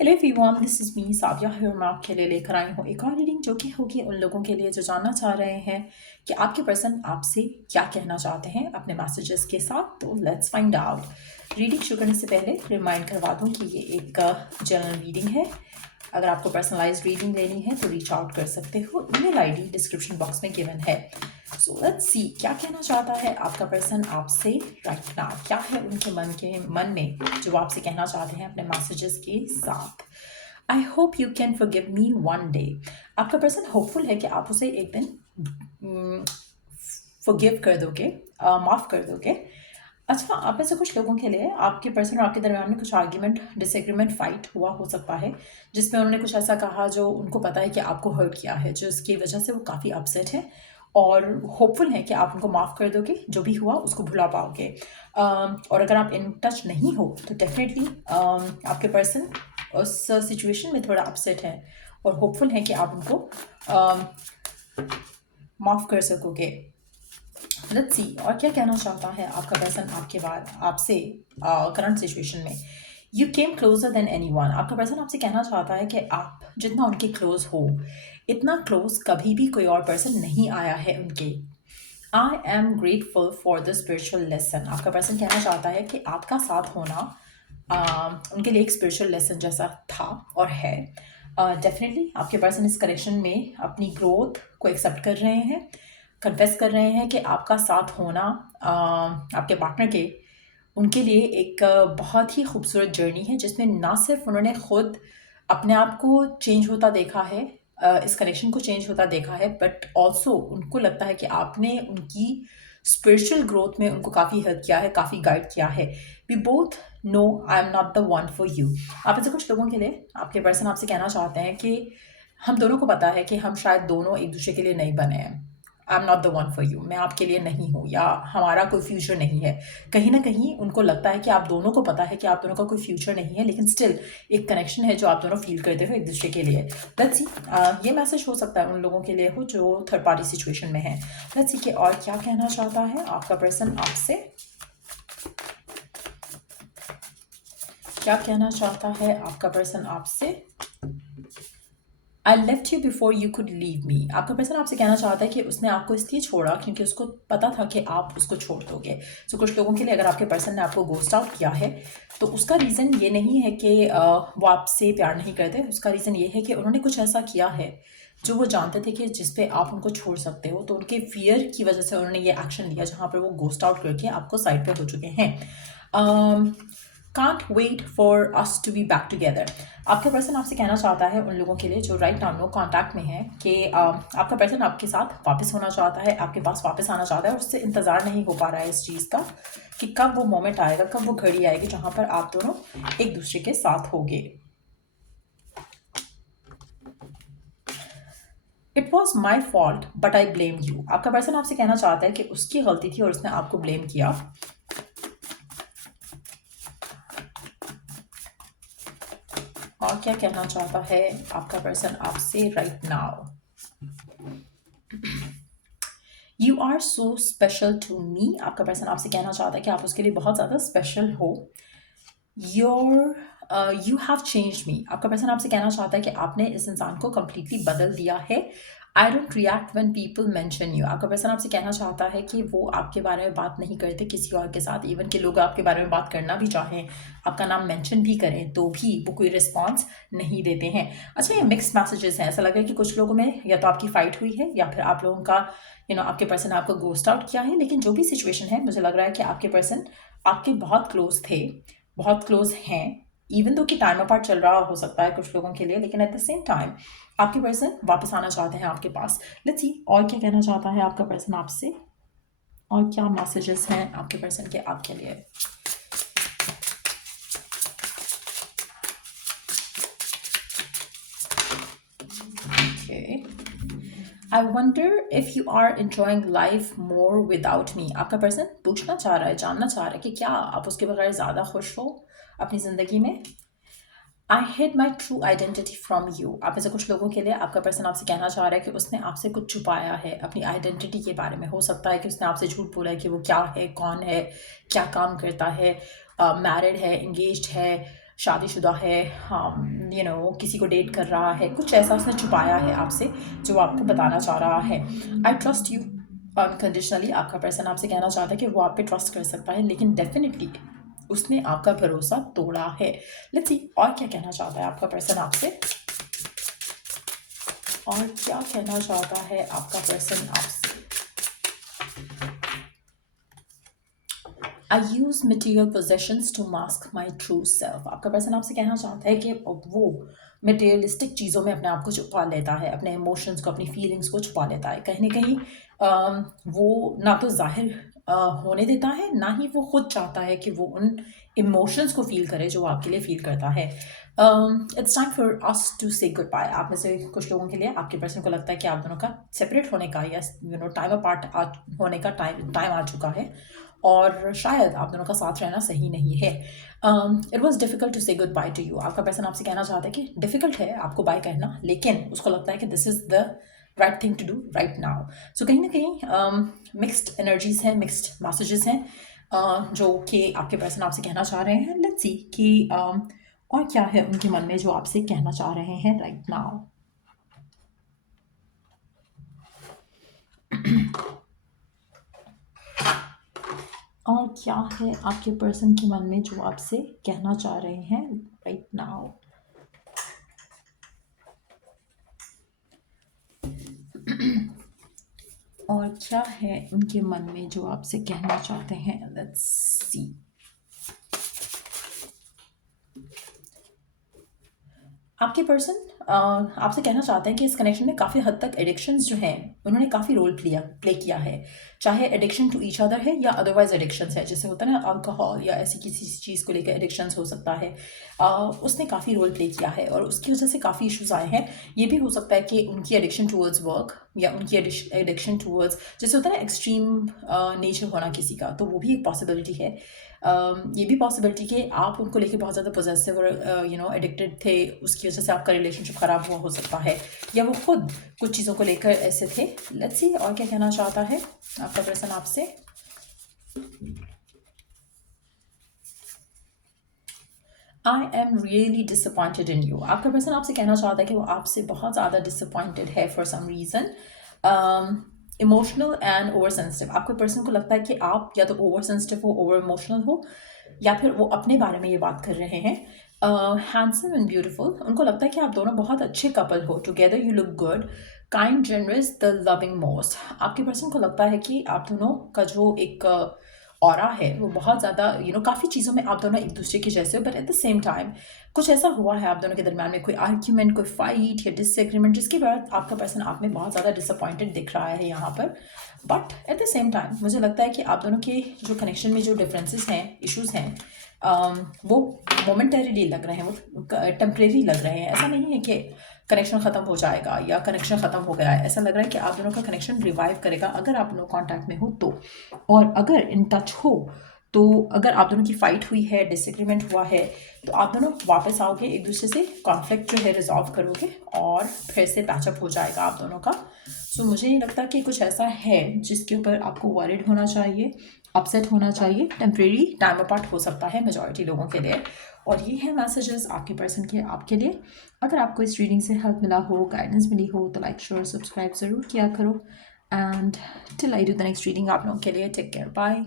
Hello everyone, this is me Saviya है और मैं आपके लिए लेकर आई हूँ एक और रीडिंग जो कि होगी उन लोगों के लिए जो जानना चाह रहे हैं कि आपके पर्सन आपसे क्या कहना चाहते हैं अपने मैसेजेस के साथ। तो लेट्स फाइंड आउट। रीडिंग शुरू करने से पहले रिमाइंड करवा दूँ कि ये एक जनरल रीडिंग है। अगर आपको पर्सनलाइज रीडिंग लेनी है तो रीच आउट कर सकते हो। ईमेल आईडी डिस्क्रिप्शन बॉक्स में गिवन है। सो लेट्स सी क्या कहना चाहता है आपका पर्सन आपसे राइट नाउ। क्या है उनके मन में जो आपसे कहना चाहते हैं अपने मैसेजेस के साथ। I hope you can forgive me one day. आपका पर्सन होपफुल है कि आप उसे एक दिन फॉरगिव कर दोगे, माफ़ कर दोगे। अच्छा, आप में से कुछ लोगों के लिए आपके पर्सन और आपके दरमियान में कुछ आर्ग्यूमेंट, डिसएग्रीमेंट, फाइट हुआ हो सकता है जिसमें उन्होंने कुछ ऐसा कहा जो उनको पता है कि आपको हर्ट किया है, जो इसकी वजह से वो काफ़ी अपसेट है और होपफुल है कि आप उनको माफ़ कर दोगे, जो भी हुआ उसको भुला पाओगे। और अगर आप इन टच नहीं हो तो डेफिनेटली आपके पर्सन उस सिचुएशन में थोड़ा अपसेट है और होपफुल है कि आप उनको माफ़ कर सकोगे। लेट्स सी और क्या कहना चाहता है आपका पर्सन आपके बाद आपसे करंट सिचुएशन में। You came closure then any one. आपका पर्सन आपसे कहना चाहता है कि आप जितना उनके क्लोज हो, इतना क्लोज कभी भी कोई और पर्सन नहीं आया है उनके। I am grateful for the spiritual lesson. आपका पर्सन कहना चाहता है कि आपका साथ होना उनके लिए एक स्पिरिचुअल लेसन जैसा था और है। डेफिनेटली आपके पर्सन इस कनेक्शन में अपनी ग्रोथ को एक्सेप्ट कर रहे हैं, कन्फेस कर रहे हैं कि आपका साथ होना आपके पार्टनर के उनके लिए एक बहुत ही खूबसूरत जर्नी है जिसमें ना सिर्फ उन्होंने खुद अपने आप को चेंज होता देखा है, इस कनेक्शन को चेंज होता देखा है, बट ऑल्सो उनको लगता है कि आपने उनकी स्पिरिचुअल ग्रोथ में उनको काफ़ी हेल्प किया है, काफ़ी गाइड किया है। We both know I am not the one for you. आप ऐसे कुछ लोगों के लिए आपके पर्सन आपसे कहना चाहते हैं कि हम दोनों को पता है कि हम शायद दोनों एक दूसरे के लिए नहीं बने हैं। आई am not the one for you, मैं आपके लिए नहीं हूँ या हमारा कोई फ्यूचर नहीं है। कहीं ना कहीं उनको लगता है कि आप दोनों को पता है कि आप दोनों का कोई फ्यूचर नहीं है, लेकिन स्टिल एक कनेक्शन है जो आप दोनों फील करते हो एक दूसरे के लिए। लेट्स सी ये मैसेज हो सकता है उन लोगों के लिए हो जो थर्ड पार्टी सिचुएशन में है। लेट्स सी कि और क्या कहना चाहता है आपका पर्सन आपसे। क्या कहना चाहता है आपका पर्सन आपसे। I left you before you could leave me. आपका पर्सन आपसे कहना चाहता है कि उसने आपको इसलिए छोड़ा क्योंकि उसको पता था कि आप उसको छोड़ दोगे। तो कुछ लोगों के लिए अगर आपके पर्सन ने आपको गोस्ट आउट किया है तो उसका रीज़न ये नहीं है कि वो आपसे प्यार नहीं करते। उसका रीज़न ये है कि उन्होंने कुछ ऐसा किया है जो वो जानते थे कि जिस पे आप उनको छोड़ सकते हो, तो उनके फियर की वजह से उन्होंने ये एक्शन लिया जहाँ पर वो गोस्ट आउट करके आपको साइड पे हो चुके हैं। Can't wait for us to be back together. आपका पर्सन आपसे कहना चाहता है उन लोगों के लिए जो राइट नाउ नो कॉन्टैक्ट में है कि आपका पर्सन आपके साथ वापस होना चाहता है, आपके पास वापस आना चाहता है और उससे इंतज़ार नहीं हो पा रहा है इस चीज़ का कि कब वो मोमेंट आएगा, कब वो घड़ी आएगी जहाँ पर आप दोनों एक दूसरे के साथ होगे। It was my fault but I blame you. आपका पर्सन आपसे कहना चाहता है कि उसकी गलती थी और उसने आपको ब्लेम किया। और क्या कहना चाहता है आपका पर्सन आपसे right now. You are so special to me. आपका पर्सन आपसे कहना चाहता है कि आप उसके लिए बहुत ज़्यादा स्पेशल हो। यू हैव चेंज मी। आपका पर्सन आपसे कहना चाहता है कि आपने इस इंसान को कम्प्लीटली बदल दिया है। I don't react when people mention you. आपका पर्सन आपसे कहना चाहता है कि वो आपके बारे में बात नहीं करते किसी और के साथ, इवन कि लोग आपके बारे में बात करना भी चाहें, आपका नाम मेंशन भी करें तो भी वो कोई रिस्पॉन्स नहीं देते हैं। अच्छा, ये मिक्स्ड मैसेजेस हैं। ऐसा लग रहा है कि कुछ लोगों में या तो आपकी फाइट हुई है या फिर आप लोगों का आपके पर्सन ने आपको गोस्ट आउट किया है। लेकिन जो भी सिचुएशन है, मुझे लग रहा है कि आपके पर्सन आपके बहुत क्लोज थे, बहुत क्लोज हैं। इवन दो कि टाइम अपार्ट चल रहा हो सकता है कुछ लोगों के लिए, लेकिन एट द सेम टाइम आपके पर्सन वापस आना चाहते हैं आपके पास। लेट्स सी और क्या कहना चाहता है आपका पर्सन आपसे और क्या मैसेजेस हैं आपके पर्सन के आपके लिए। I wonder if you are enjoying life more without me. आपका पर्सन पूछना चाह रहा है, जानना चाह रहा है कि क्या आप उसके बगैर ज़्यादा खुश हो अपनी ज़िंदगी में। I hid my true identity from you. आप ऐसे कुछ लोगों के लिए आपका पर्सन आपसे कहना चाह रहा है कि उसने आपसे कुछ छुपाया है अपनी आइडेंटिटी के बारे में। हो सकता है कि उसने आपसे झूठ बोला है कि वो क्या है, कौन है, क्या काम करता है, मैरिड है, इंगेज्ड है, शादीशुदा है, किसी को डेट कर रहा है, कुछ ऐसा उसने छुपाया है आपसे जो वो आपको बताना चाह रहा है। आई ट्रस्ट यू अनकंडीशनली, आपका पर्सन आपसे कहना चाहता है कि वो आप पे ट्रस्ट कर सकता है, लेकिन डेफिनेटली उसने आपका भरोसा तोड़ा है। लेट्स सी और क्या कहना चाहता है आपका पर्सन आपसे, और क्या कहना चाहता है आपका पर्सन आपसे। I use material possessions to mask my true self. आपका पर्सन आपसे कहना चाहता है कि वो मटेरियलिस्टिक चीज़ों में अपने आप को छुपा लेता है, अपने इमोशंस को, अपनी फीलिंग्स को छुपा लेता है। कहीं ना कहीं वो ना तो जाहिर होने देता है, ना ही वो खुद चाहता है कि वो उन इमोशंस को फील करे जो वो आपके लिए फील करता है। It's time for us to say goodbye. आप में से कुछ लोगों के लिए, आपके पर्सन को लगता है कि आप दोनों का सेपरेट होने का या टाइम अपार्ट होने का टाइम आ चुका है, और शायद आप दोनों का साथ रहना सही नहीं है। It was difficult to say good by two you. आपका पर्सन आपसे कहना चाहता है कि डिफिकल्ट है आपको बाय कहना, लेकिन उसको लगता है कि this is the right thing to do right now. So कहीं ना कहीं मिक्स्ड एनर्जीज हैं, मिक्स्ड मैसेजेस हैं जो कि आपके पर्सन आपसे कहना चाह रहे हैं। लेट्स सी कि और क्या है उनके मन में जो आपसे कहना चाह रहे हैं राइट नाउ। और क्या है आपके पर्सन के मन में जो आपसे कहना चाह रहे हैं राइट नाउ। और क्या है उनके मन में जो आपसे कहना चाहते हैं, लेट्स सी। आपके पर्सन आपसे कहना चाहते हैं कि इस कनेक्शन में काफ़ी हद तक एडिक्शंस जो हैं उन्होंने काफ़ी रोल प्ले किया है। चाहे एडिक्शन टू ईच अदर है या अदरवाइज एडिक्शंस है, जैसे होता है ना अल्कोहल या ऐसी किसी चीज़ को लेकर एडिक्शंस हो सकता है। उसने काफ़ी रोल प्ले किया है और उसकी वजह से काफ़ी इश्यूज आए हैं। ये भी हो सकता है कि उनकी एडिक्शन टूवर्ड्स वर्क या उनकी एडिक्शन टूवर्ड्स, जैसे होता है ना एक्सट्रीम नेचर होना किसी का, तो वो भी एक पॉसिबिलिटी है। ये भी पॉसिबिलिटी कि आप उनको लेके बहुत ज़्यादा पोजेसिव और एडिक्टेड थे, उसकी वजह से आपका रिलेशनशिप ख़राब हुआ हो सकता है, या वो खुद कुछ चीज़ों को लेकर ऐसे थे। लेट्स सी और क्या कहना चाहता है आपका पर्सन आपसे। I am really disappointed in you. आपका पर्सन आपसे कहना चाहता है कि वो आपसे बहुत ज़्यादा डिसअपॉइंटेड है for some reason. Emotional and oversensitive. आपके पर्सन को लगता है कि आप या तो ओवर सेंसिटिव हो, ओवर इमोशनल हो, या फिर वो अपने बारे में ये बात कर रहे हैं। Handsome and beautiful. उनको लगता है कि आप दोनों बहुत अच्छे कपल हो, together you look good, kind, generous, the loving most. आपके पर्सन को लगता है कि आप दोनों का जो एक ऑरा है वो बहुत ज़्यादा काफ़ी चीज़ों में आप दोनों एक दूसरे के जैसे हो, but at the same time कुछ ऐसा हुआ है आप दोनों के दरम्यान में, कोई आर्ग्यूमेंट, कोई फाइट या डिसएग्रीमेंट, जिसके बाद आपका पर्सन आप में बहुत ज़्यादा डिसअपॉइंटेड दिख रहा है यहाँ पर। But at the same time मुझे लगता है कि आप दोनों के जो कनेक्शन में जो डिफरेंसेस हैं, इश्यूज़ हैं, वो मोमेंटरीली लग रहे हैं, वो टेम्परेरी लग रहे हैं। ऐसा नहीं है कि कनेक्शन ख़त्म हो जाएगा या कनेक्शन ख़त्म हो गया है। ऐसा लग रहा है कि आप दोनों का कनेक्शन रिवाइव करेगा अगर आप दोनों कॉन्टैक्ट में हो तो, और अगर इन टच हो तो। अगर आप दोनों की फ़ाइट हुई है, डिसएग्रीमेंट हुआ है, तो आप दोनों वापस आओगे, एक दूसरे से कॉन्फ्लिक्ट जो है रिजॉल्व करोगे और फिर से पैचअप हो जाएगा आप दोनों का। सो मुझे नहीं लगता कि कुछ ऐसा है जिसके ऊपर आपको वरीड होना चाहिए, अपसेट होना चाहिए। टेम्प्रेरी टाइम अपार्ट हो सकता है मेजॉरिटी लोगों के लिए। और ये है मैसेजेस आपके पर्सन के आपके लिए। अगर आपको इस रीडिंग से हेल्प मिला हो, गाइडेंस मिली हो, तो लाइक, शेयर, सब्सक्राइब ज़रूर किया करो। And till I do the next reading, आप लोगों के लिए टेक केयर, बाय।